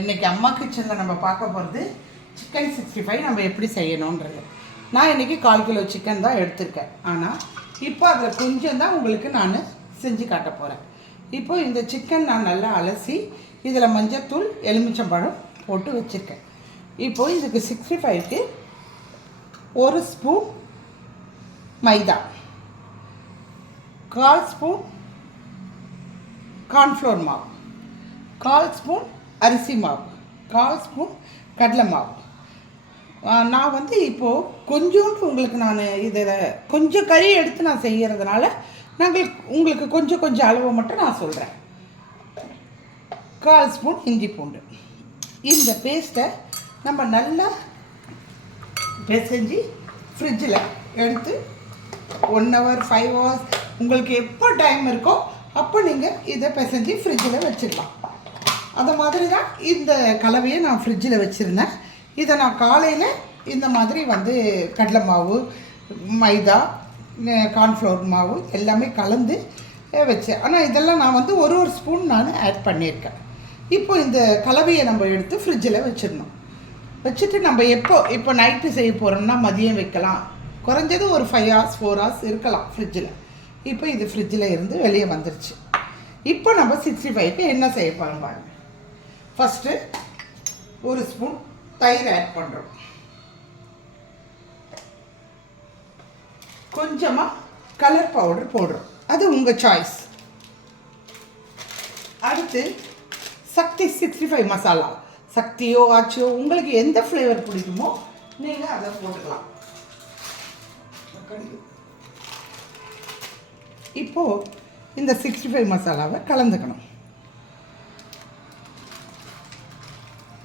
இன்றைக்கி அம்மா கிச்சனில் நம்ம பார்க்க போகிறது சிக்கன் 65 நம்ம எப்படி செய்யணுன்றது. நான் இன்றைக்கி 1/4 கிலோ சிக்கன் தான் எடுத்திருக்கேன். ஆனால் இப்போ அதில் கொஞ்சம் தான் உங்களுக்கு நான் செஞ்சு காட்ட போகிறேன். இப்போ இந்த சிக்கன் நான் நல்லா அலசி இதில் மஞ்சத்தூள் எலுமிச்சம்பழம் போட்டு வச்சுருக்கேன். இப்போது இதுக்கு 65க்கு 1 ஸ்பூன் மைதா, 1/4 ஸ்பூன் கார்ன்ஃப்ளோர் மாவு, 1/4 ஸ்பூன் அரிசி மாவு, 1/4 ஸ்பூன் கடலை மாவு. நான் வந்து இப்போது கொஞ்சோண்டு உங்களுக்கு நான் இதில் கொஞ்சம் கறி எடுத்து நான் செய்கிறதுனால உங்களுக்கு கொஞ்சம் அளவு மட்டும் நான் சொல்கிறேன். 1/4 ஸ்பூன் இஞ்சி பூண்டு. இந்த பேஸ்ட்டை நம்ம நல்லா பிசைஞ்சு ஃப்ரிட்ஜில் எடுத்து 1 hour 5 hours உங்களுக்கு எப்போ டைம் இருக்கோ அப்போ நீங்கள் இதை பிசைஞ்சு ஃப்ரிட்ஜில் வச்சிடலாம். அந்த மாதிரி தான் இந்த கலவையை நான் ஃப்ரிட்ஜில் வச்சுருந்தேன். இதை நான் காலையில் இந்த மாதிரி வந்து கடலை மாவு, மைதா, கார்ன்ஃப்ளவர் மாவு எல்லாமே கலந்து வச்சேன். ஆனால் இதெல்லாம் நான் வந்து ஒரு ஸ்பூன் நான் ஆட் பண்ணியிருக்கேன். இப்போ இந்த கலவையை நம்ம எடுத்து ஃப்ரிட்ஜில் வச்சிடணும். வச்சுட்டு நம்ம இப்போ நைட்டு செய்ய போகிறோம்னா மதியம் வைக்கலாம். குறைஞ்சது ஒரு 5 hours 4 hours இருக்கலாம் ஃப்ரிட்ஜில். இப்போ இது ஃப்ரிட்ஜில் இருந்து வெளியே வந்துருச்சு. இப்போ நம்ம 65க்கு என்ன செய்ய போகிறோம் பாருங்கள். ஃபஸ்ட்டு 1 ஸ்பூன் தயிர் ஆட் பண்ணுறோம். கொஞ்சமாக கலர் பவுடர் போடுறோம், அது உங்கள் சாய்ஸ். அடுத்து சக்தி 65 மசாலா, சக்தியோ ஆச்சியோ உங்களுக்கு எந்த ஃப்ளேவர் பிடிக்குமோ நீங்கள் அதை போட்டுக்கலாம். இப்போது இந்த 65 மசாலாவை கலந்துக்கணும்.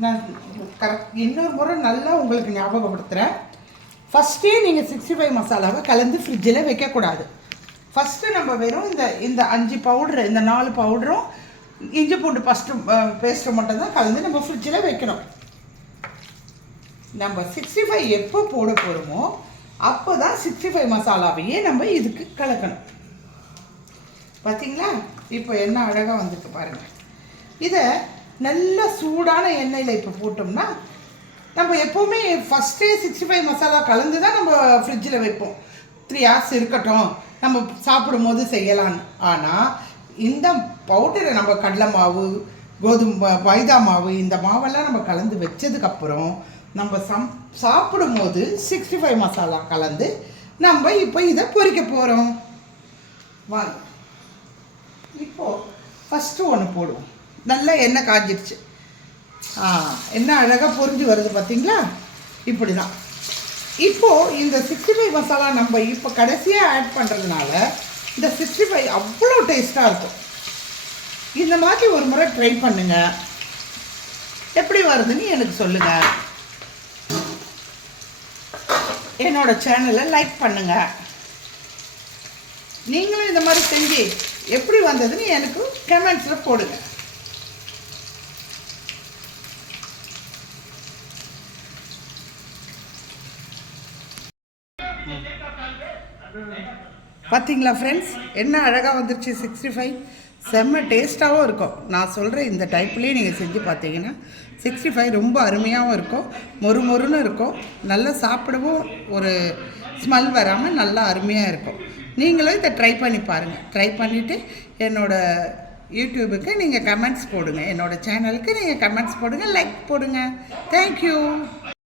நான் இன்னொரு முறை நல்லா உங்களுக்கு ஞாபகப்படுத்துகிறேன். ஃபஸ்ட்டே நீங்கள் 65 மசாலாவை கலந்து ஃப்ரிட்ஜில் வைக்கக்கூடாது. ஃபஸ்ட்டு நம்ம வெறும் இந்த 5 பவுட்ரு, இந்த 4 பவுடரும் இஞ்சி பூண்டு பேஸ்ட்டை மட்டும்தான் கலந்து நம்ம ஃப்ரிட்ஜில் வைக்கணும். நம்ம 65 எப்போ போட போகிறோமோ அப்போ தான் 65 மசாலாவையே நம்ம இதுக்கு கலக்கணும். பார்த்தீங்களா? இப்போ என்ன அழகாக வந்துட்டு பாருங்கள். இதை நல்ல சூடான எண்ணெயில் இப்போ போட்டோம்னா நம்ம எப்போவுமே ஃபஸ்ட்டே 65 மசாலா கலந்து தான் நம்ம ஃப்ரிட்ஜில் வைப்போம். 3 hours இருக்கட்டும், நம்ம சாப்பிடும் போது செய்யலான்னு. ஆனால் இந்த பவுடரை நம்ம கடலை மாவு, கோதுமை, மைதா மாவு, இந்த மாவெல்லாம் நம்ம கலந்து வச்சதுக்கப்புறம் நம்ம சாப்பிடும் போது 65 மசாலா கலந்து நம்ம இப்போ இதை பொரிக்க போகிறோம். வாங்க, இப்போது ஃபஸ்ட்டு ஒன்று போடுவோம். நல்லா எண்ணெய் காஞ்சிடுச்சு. என்ன அழகாக பொரிஞ்சு வருது பார்த்தீங்களா? இப்படி தான். இப்போது இந்த 65 மசாலா நம்ம இப்போ கடைசியாக ஆட் பண்ணுறதுனால இந்த 65 அவ்வளோ டேஸ்ட்டாக இருக்கும். இந்த மாதிரி ஒரு முறை ட்ரை பண்ணுங்கள். எப்படி வருதுன்னு எனக்கு சொல்லுங்கள். என்னோட சேனலை லைக் பண்ணுங்கள். நீங்களும் இந்த மாதிரி செஞ்சு எப்படி வந்ததுன்னு எனக்கு கமெண்ட்ஸில் போடுங்க. பார்த்தீங்களா ஃப்ரெண்ட்ஸ், என்ன அழகாக வந்துருச்சு 65. செம்ம டேஸ்ட்டாகவும் இருக்கும். நான் சொல்கிற இந்த டைப்லேயே நீங்கள் செஞ்சு பார்த்தீங்கன்னா 65 ரொம்ப அருமையாகவும் இருக்கும், மொறுன்னு இருக்கும். நல்லா சாப்பிடவும் ஒரு ஸ்மெல் வராமல் நல்லா அருமையாக இருக்கும். நீங்களும் இதை ட்ரை பண்ணி பாருங்கள். ட்ரை பண்ணிவிட்டு என்னோடய யூடியூபுக்கு நீங்கள் கமெண்ட்ஸ் போடுங்க, என்னோடய சேனலுக்கு நீங்கள் கமெண்ட்ஸ் போடுங்க, லைக் போடுங்க. தேங்க்யூ.